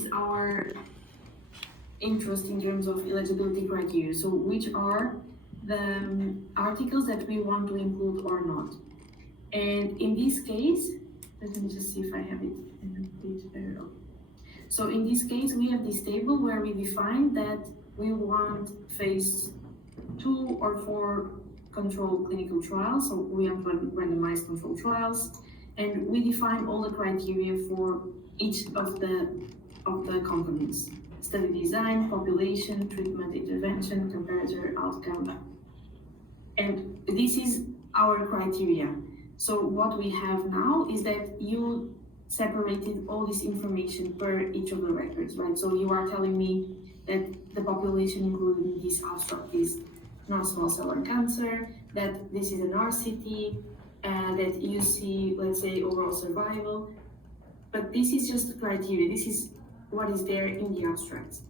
is our interest in terms of eligibility criteria. So which are the articles that we want to include or not. And in this case, let me just see if I have it in the page better. So in this case, we have this table where we define that we want phase 2 or 4 controlled clinical trials. So we have randomized controlled trials, and we define all the criteria for each of the components: study design, population, treatment, intervention, comparator, outcome. And this is our criteria. So what we have now is that you separated all this information per each of the records, right? So you are telling me that the population included in this abstract is non-small cell lung cancer, that this is an RCT, that you see, let's say, overall survival. But this is just the criteria. This is what is there in the abstract.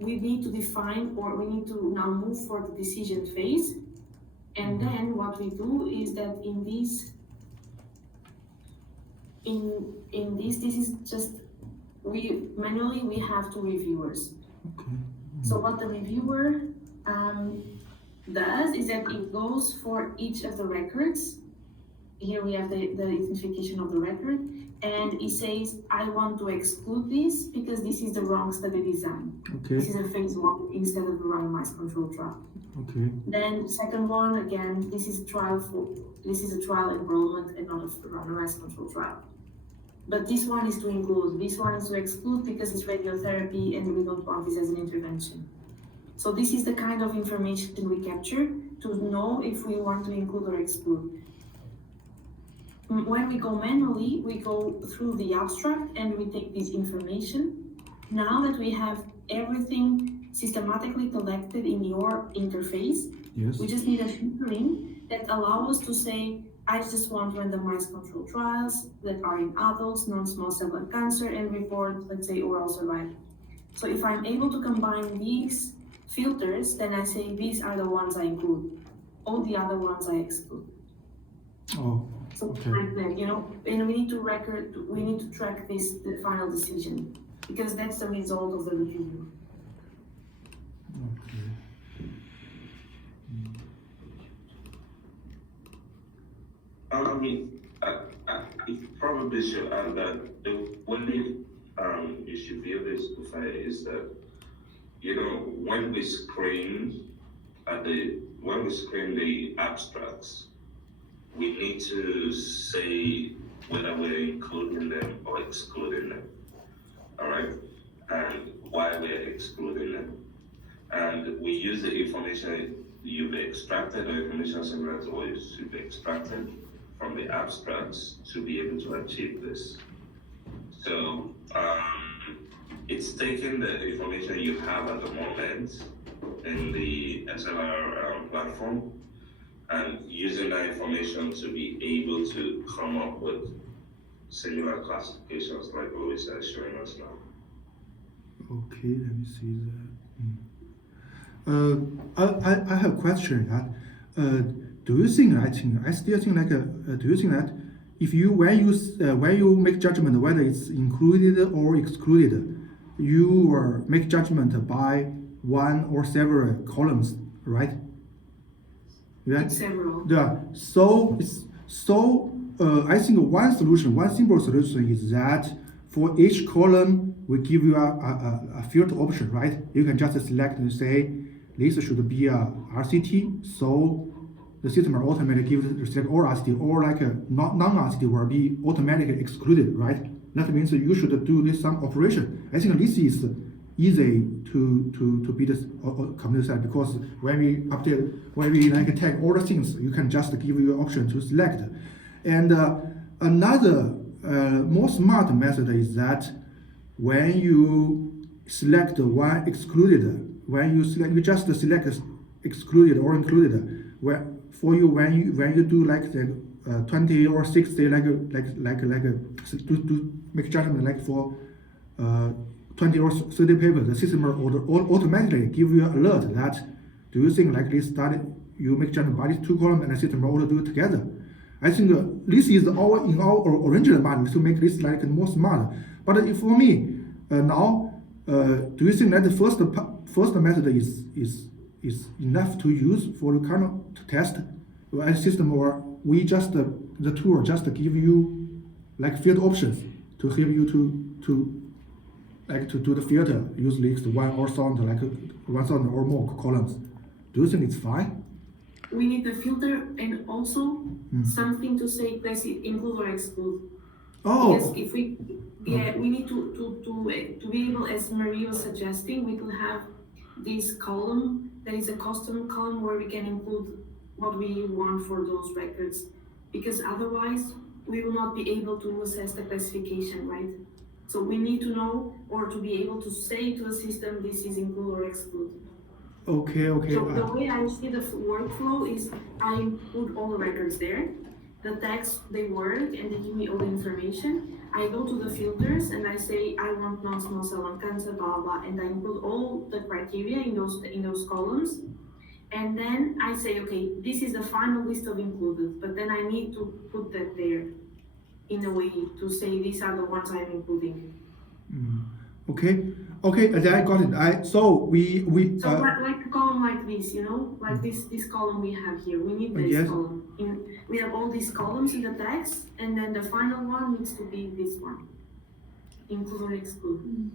We need to define, or we need to now move for the decision phase. And then what we do is that in this is just, we manually have 2 reviewers. Okay. So what the reviewer does is that it goes for each of the records. Here we have the identification of the record, and it says, I want to exclude this because this is the wrong study design. Okay. This is a phase 1 instead of a randomized control trial. Okay. Then second one, again, this is a trial enrollment and not a randomized control trial. But this one is to include, this one is to exclude because it's radiotherapy and we don't want this as an intervention. So this is the kind of information we capture to know if we want to include or exclude. When we go manually, we go through the abstract and we take this information. Now that we have everything systematically collected in your interface, Yes. we just need a filtering that allows us to say, I just want randomized control trials that are in adults, non-small cell lung cancer, and report, let's say, overall survival. So if I'm able to combine these filters, then I say these are the ones I include. All the other ones I exclude. Oh, So okay. like that, you know, and we need to track the final decision, because that's the result of the review. Okay. It probably should add that the only you should be able to say is that, you know, when we screen the abstracts, we need to say whether we're including them or excluding them. All right, and why we're excluding them. And we use the information you've extracted, or information similar to what you've extracted from the abstracts to be able to achieve this. So it's taking the information you have at the moment in the SLR platform and using that information to be able to come up with similar classifications like Louisa is showing us now. Okay, let me see that. I have a question. Do you think? I still think do you think that if when you make judgment whether it's included or excluded, you make judgment by one or several columns, right? Right. Several. Yeah. So I think one simple solution is that for each column we give you a filter option, right? You can just select and say this should be a RCT, so the system will automatically select all RCT, or like a non-RCT will be automatically excluded, right? That means you should do this some operation. I think this is easy to be the computer side, because when we tag all the things, you can just give you an option to select. And another more smart method is that when you select one excluded, you just select excluded or included. When you do like the 20 or 60 to make judgment like for 20 or 30 papers, the system will automatically give you an alert that do you think like this study you make judgment by these 2 columns, and the system will do it together. I think this is our original model to make this like more smart. But for me now do you think that the first method is enough to use for the kernel to test your system, or we just the tool just give you like field options to help you to like to do the filter use list 1,000 like 1,000 or more columns? Do you think it's fine? We need the filter and also something to say let's include or exclude. Oh, Because if we, we need to be able, as Marie was suggesting, we could have this column that is a custom column where we can include what we want for those records. Because otherwise, we will not be able to assess the classification, right? So we need to know or to be able to say to the system, this is include or exclude. okay. So the way I see the workflow is I put all the records there, the tags they work and they give me all the information. I go to the filters and I say I want non-small cell lung cancer, blah blah, and I put all the criteria in those columns. And then I say, okay, this is the final list of included, but then I need to put that there in a way to say these are the ones I'm including. Okay, then I got it. So we So like a column like this, like this column we have here. We need this yes. column. We have all these columns in the text, and then the final one needs to be this one. Include or exclude.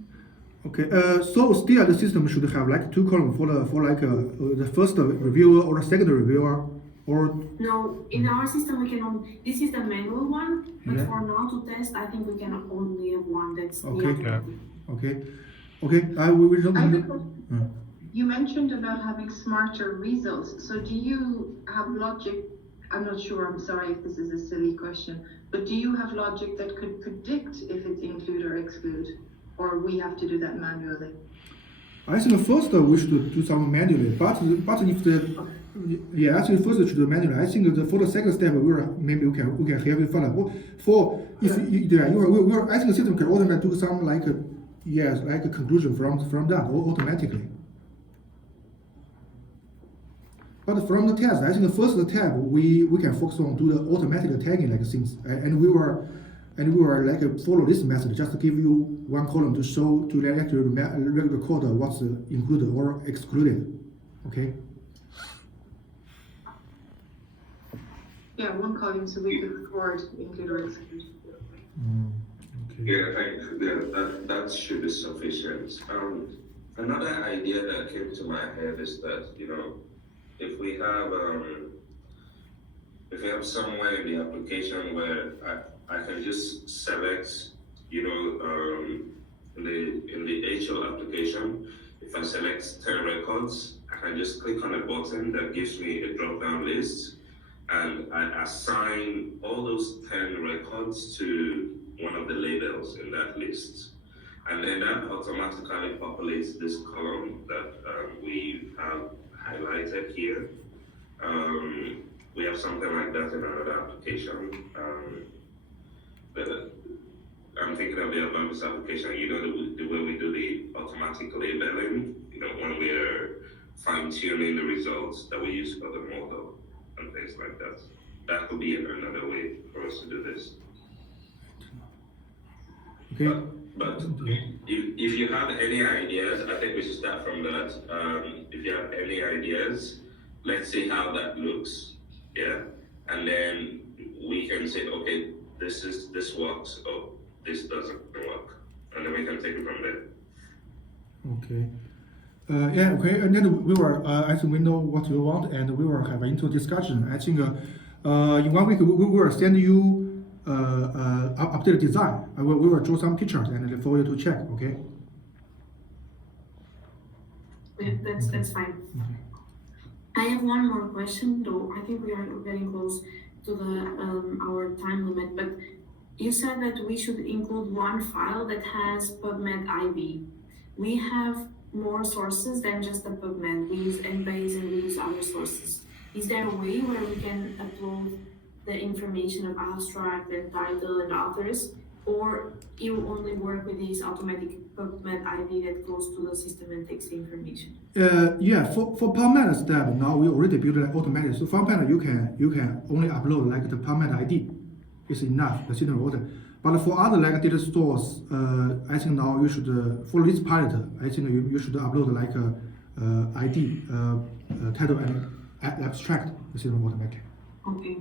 Okay, so still the system should have like two columns for like the first reviewer or the second reviewer, or No, in our system we can only, this is the manual one, but Yeah. for now to test, I think we can only have one. That's Okay. the automatic. okay. We don't. I have a question. You mentioned about having smarter results. So do you have logic? I'm not sure, I'm sorry if this is a silly question, but do you have logic that could predict if it's include or exclude? Or we have to do that manually? I think first we should do some manually, but if I think first we should do manually. I think for the second step, maybe we can help you find out. For if I think the system can automatically do some like a conclusion from that automatically. But from the test, I think the first tab we can focus on do the automatic tagging like things, and we were like follow this method just to give you one column to show to let you record what's included or excluded. Okay. Yeah, one column so we could record include or exclude. Okay. Yeah, I think that should be sufficient. Another idea that came to my head is that, if we have somewhere in the application where I can just select, in the HO application, if I select 10 records, I can just click on a button that gives me a drop-down list, and I assign all those 10 records to one of the labels in that list. And then that automatically populates this column that we have highlighted here. We have something like that in another application. I'm thinking of the Advanced application, the way we do the automatic labeling, when we're fine-tuning the results that we use for the model and things like that. That could be another way for us to do this. Okay. But if you have any ideas, I think we should start from that. If you have any ideas, let's see how that looks, and then we can say, okay, this works, or this doesn't work, and then we can take it from there. Okay. Okay. And then we were, I think we know what you want, and we will have into discussion. I think in 1 week we will send you updated design. We will draw some pictures and for you to check. Okay. Yeah, that's fine. I have one more question though. I think we are getting close to the our time limit, but you said that we should include one file that has PubMed IV. We have more sources than just the PubMed. We use Embase and we use other sources. Is there a way where we can upload the information of abstract and title and authors, or you only work with this automatic PubMed ID that goes to the system and takes the information? For PubMed step, now we already built it automatically. So for PubMed, you can only upload like the PubMed ID. It's enough, the serial order. But for other like data stores, I think now you should for this pilot, I think you should upload like a ID, title and abstract the system automatically. Okay,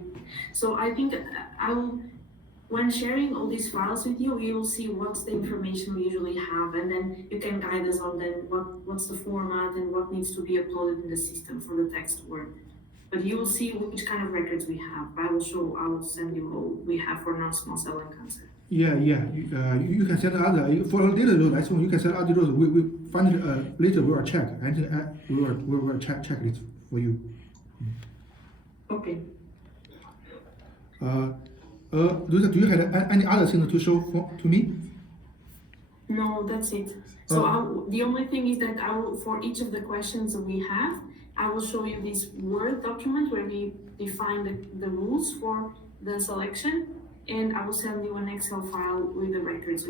so I think I will, when sharing all these files with you, you will see what's the information we usually have, and then you can guide us on then what's the format and what needs to be uploaded in the system for the text to work. But you will see which kind of records we have. I will send you what we have for non-small cell lung cancer. Yeah. You can send other for data road. I think you can send other roads. We find it later. We will check. I think we will check it for you. Okay. Louisa, do you have any other things to show to me? No, that's it. So the only thing is that I will, for each of the questions that we have, I will show you this Word document where we define the rules for the selection, and I will send you an Excel file with the records.